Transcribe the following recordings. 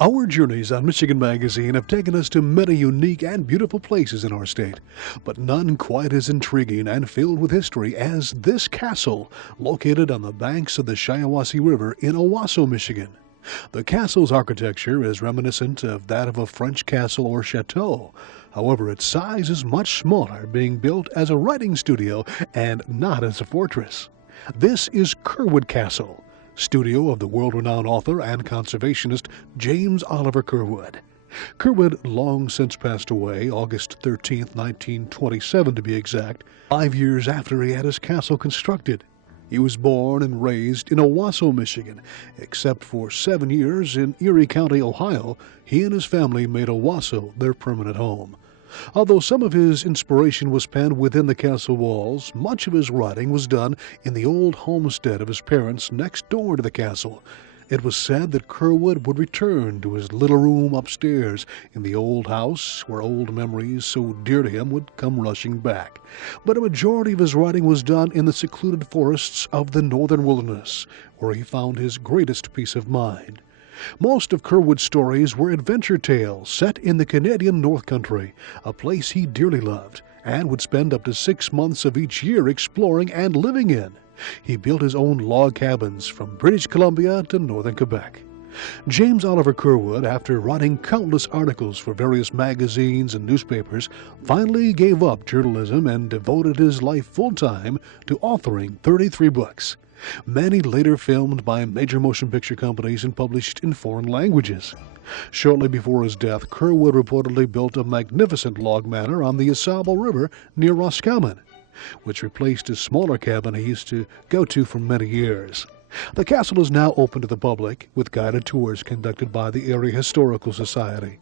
Our journeys on Michigan Magazine have taken us to many unique and beautiful places in our state, but none quite as intriguing and filled with history as this castle located on the banks of the Shiawassee River in Owosso, Michigan. The castle's architecture is reminiscent of that of a French castle or chateau. However, its size is much smaller, being built as a writing studio and not as a fortress. This is Curwood Castle, studio of the world-renowned author and conservationist James Oliver Curwood. Curwood long since passed away, August 13, 1927 to be exact, 5 years after he had his castle constructed. He was born and raised in Owosso, Michigan. Except for 7 years in Erie County, Ohio, he and his family made Owosso their permanent home. Although some of his inspiration was penned within the castle walls, much of his writing was done in the old homestead of his parents next door to the castle. It was said that Curwood would return to his little room upstairs in the old house where old memories so dear to him would come rushing back. But a majority of his writing was done in the secluded forests of the northern wilderness, where he found his greatest peace of mind. Most of Curwood's stories were adventure tales set in the Canadian North Country, a place he dearly loved, and would spend up to 6 months of each year exploring and living in. He built his own log cabins from British Columbia to northern Quebec. James Oliver Curwood, after writing countless articles for various magazines and newspapers, finally gave up journalism and devoted his life full-time to authoring 33 books. Many later filmed by major motion picture companies and published in foreign languages. Shortly before his death, Curwood reportedly built a magnificent log manor on the Owosso River near Roscommon, which replaced his smaller cabin he used to go to for many years. The castle is now open to the public, with guided tours conducted by the Area Historical Society.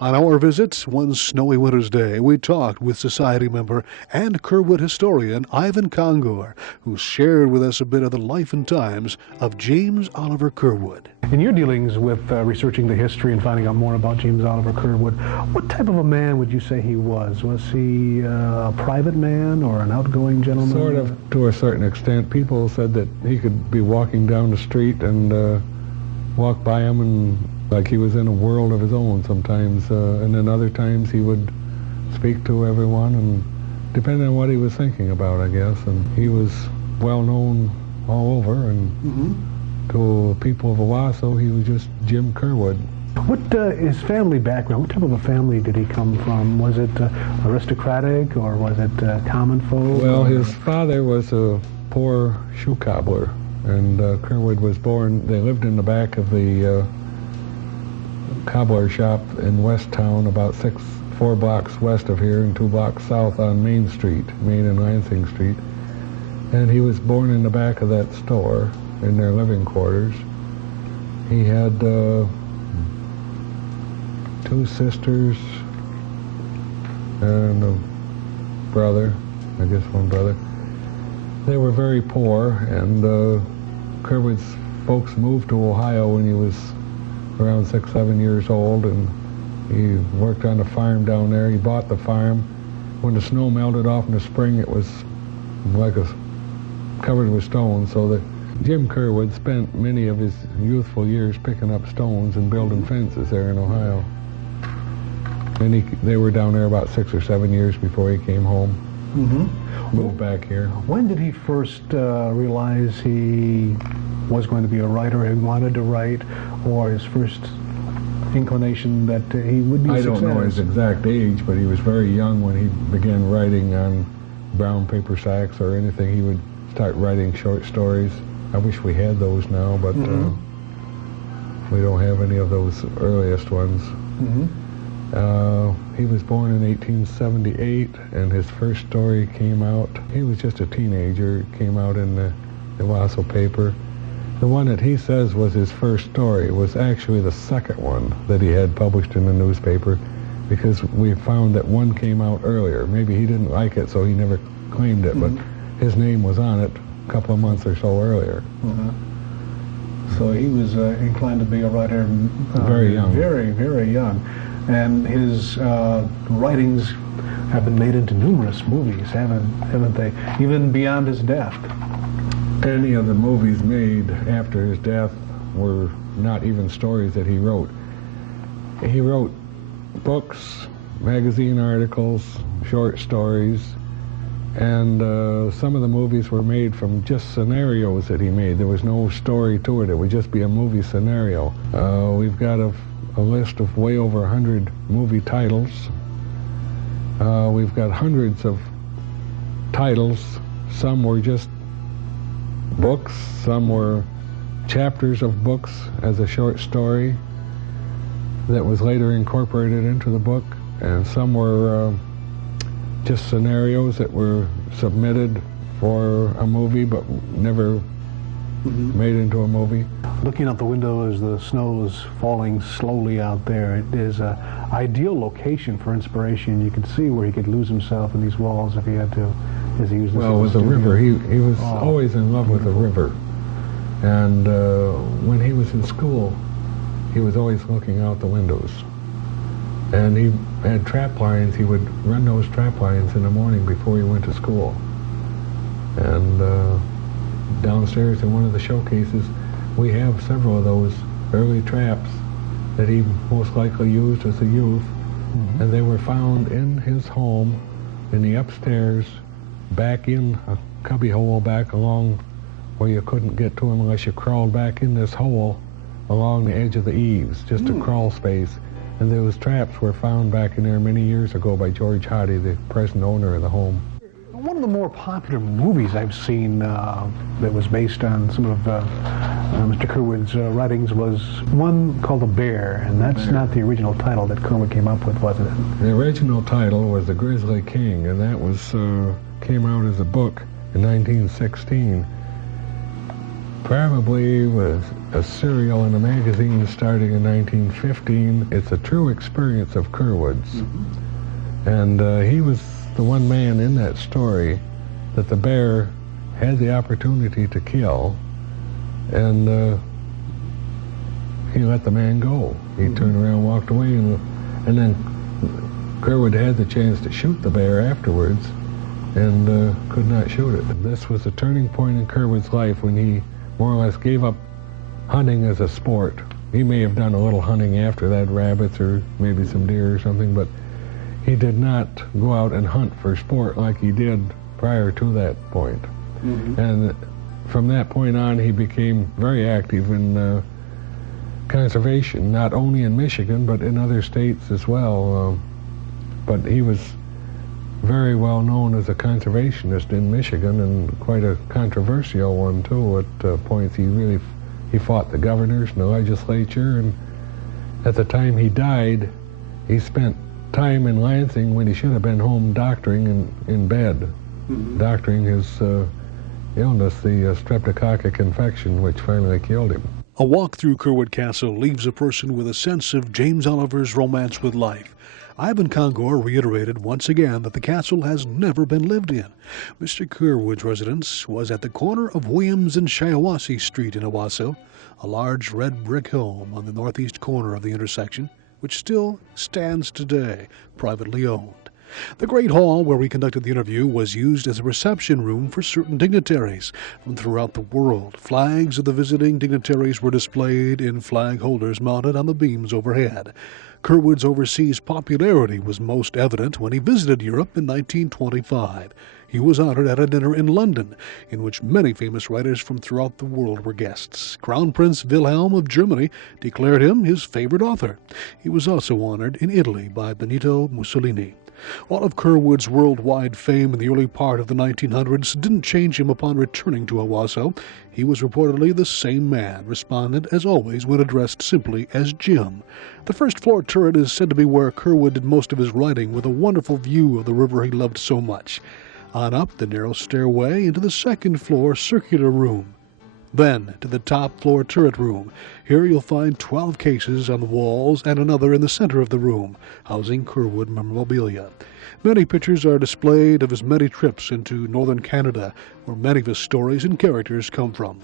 On our visit, one snowy winter's day, we talked with Society member and Curwood historian Ivan Kongor, who shared with us a bit of the life and times of James Oliver Curwood. In your dealings with researching the history and finding out more about James Oliver Curwood, what type of a man would you say he was? Was he a private man or an outgoing gentleman? Sort of, to a certain extent. People said that he could be walking down the street and walk by him and like he was in a world of his own sometimes, and then other times he would speak to everyone, and depending on what he was thinking about, I guess. And he was well known all over, and to people of Owosso, he was just Jim Curwood. What his family background? What type of a family did he come from? Was it aristocratic, or was it common folk? Well, his father was a poor shoe cobbler, and Curwood was born. They lived in the back of the cobbler shop in West Town, about 4 blocks west of here and 2 blocks south on Main Street, Main and Lansing Street. And he was born in the back of that store in their living quarters. He had 2 sisters and a brother, I guess one brother. They were very poor, and Curwood's folks moved to Ohio when he was around 6, 7 years old, and he worked on a farm down there. He bought the farm. When the snow melted off in the spring, it was like covered with stones, so that Jim Curwood spent many of his youthful years picking up stones and building fences there in Ohio. And they were down there about 6 or 7 years before he came home, moved back here. When did he first realize he was going to be a writer, he wanted to write, or his first inclination that he would be a success? I don't know his exact age, but he was very young when he began writing on brown paper sacks or anything. He would start writing short stories. I wish we had those now, but we don't have any of those earliest ones. He was born in 1878, and his first story came out, he was just a teenager, it came out in the Owosso paper. The one that he says was his first story was actually the second one that he had published in the newspaper, because we found that one came out earlier. Maybe he didn't like it, so he never claimed it, but his name was on it a couple of months or so earlier. So he was inclined to be a writer very young. Very, very young. And his writings have been made into numerous movies, haven't they? Even beyond his death. Any of the movies made after his death were not even stories that he wrote. He wrote books, magazine articles, short stories, and some of the movies were made from just scenarios that he made. There was no story to it. It would just be a movie scenario. We've got a list of way over 100 movie titles. We've got hundreds of titles. Some were just books, some were chapters of books as a short story that was later incorporated into the book, and some were just scenarios that were submitted for a movie but never made into a movie. Looking out the window as the snow is falling slowly out there, it is an ideal location for inspiration. You can see where he could lose himself in these walls if he had to, as he used this. Well, with the river, he was always in love with the river. And when he was in school, he was always looking out the windows. And he had trap lines. He would run those trap lines in the morning before he went to school. And downstairs in one of the showcases, we have several of those early traps that he most likely used as a youth. And they were found in his home, in the upstairs, back in a cubby hole back along where you couldn't get to him unless you crawled back in this hole along the edge of the eaves, just a crawl space. And those traps were found back in there many years ago by George Hoddy, the present owner of the home. One of the more popular movies I've seen that was based on some of Mr. Curwood's writings was one called The Bear, and that's not the original title that Curwood came up with, was it? The original title was The Grizzly King, and that was came out as a book in 1916. Probably was a serial in a magazine starting in 1915. It's a true experience of Curwood's. And he was the one man in that story that the bear had the opportunity to kill, and he let the man go. He turned around, walked away, and then Curwood had the chance to shoot the bear afterwards and could not shoot it. This was a turning point in Curwood's life when he more or less gave up hunting as a sport. He may have done a little hunting after that, rabbits or maybe some deer or something, but he did not go out and hunt for sport like he did prior to that point. And from that point on, he became very active in conservation, not only in Michigan, but in other states as well. But he was very well known as a conservationist in Michigan, and quite a controversial one too. At points, he fought the governors and the legislature, and at the time he died, he spent time in Lansing when he should have been home doctoring in bed, doctoring his illness, the streptococcal infection, which finally killed him. A walk through Curwood Castle leaves a person with a sense of James Oliver's romance with life. Ivan Kongor reiterated once again that the castle has never been lived in. Mr. Curwood's residence was at the corner of Williams and Shiawassee Street in Owosso, a large red brick home on the northeast corner of the intersection, which still stands today, privately owned. The Great Hall where we conducted the interview was used as a reception room for certain dignitaries from throughout the world. Flags of the visiting dignitaries were displayed in flag holders mounted on the beams overhead. Curwood's overseas popularity was most evident when he visited Europe in 1925. He was honored at a dinner in London, in which many famous writers from throughout the world were guests. Crown Prince Wilhelm of Germany declared him his favorite author. He was also honored in Italy by Benito Mussolini. All of Curwood's worldwide fame in the early part of the 1900s didn't change him upon returning to Owosso. He was reportedly the same man, responded as always when addressed simply as Jim. The first floor turret is said to be where Curwood did most of his writing, with a wonderful view of the river he loved so much. On up the narrow stairway into the second floor circular room. Then to the top floor turret room. Here you'll find 12 cases on the walls and another in the center of the room, housing Curwood memorabilia. Many pictures are displayed of his many trips into northern Canada, where many of his stories and characters come from.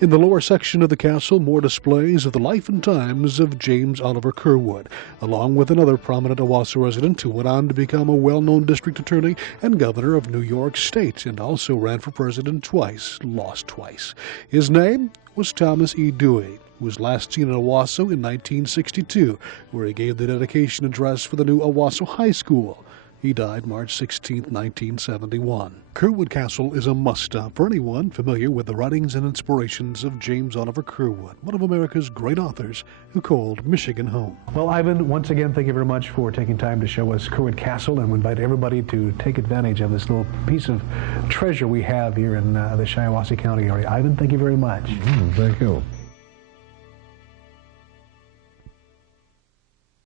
In the lower section of the castle, more displays of the life and times of James Oliver Curwood, along with another prominent Owosso resident who went on to become a well-known district attorney and governor of New York State, and also ran for president twice, lost twice. His name was Thomas E. Dewey. was last seen in Owosso in 1962, where he gave the dedication address for the new Owosso High School. He died March 16, 1971. Curwood Castle is a must-stop for anyone familiar with the writings and inspirations of James Oliver Curwood, one of America's great authors who called Michigan home. Well, Ivan, once again, thank you very much for taking time to show us Curwood Castle, and we invite everybody to take advantage of this little piece of treasure we have here in the Shiawassee County area. Ivan, thank you very much. Thank you.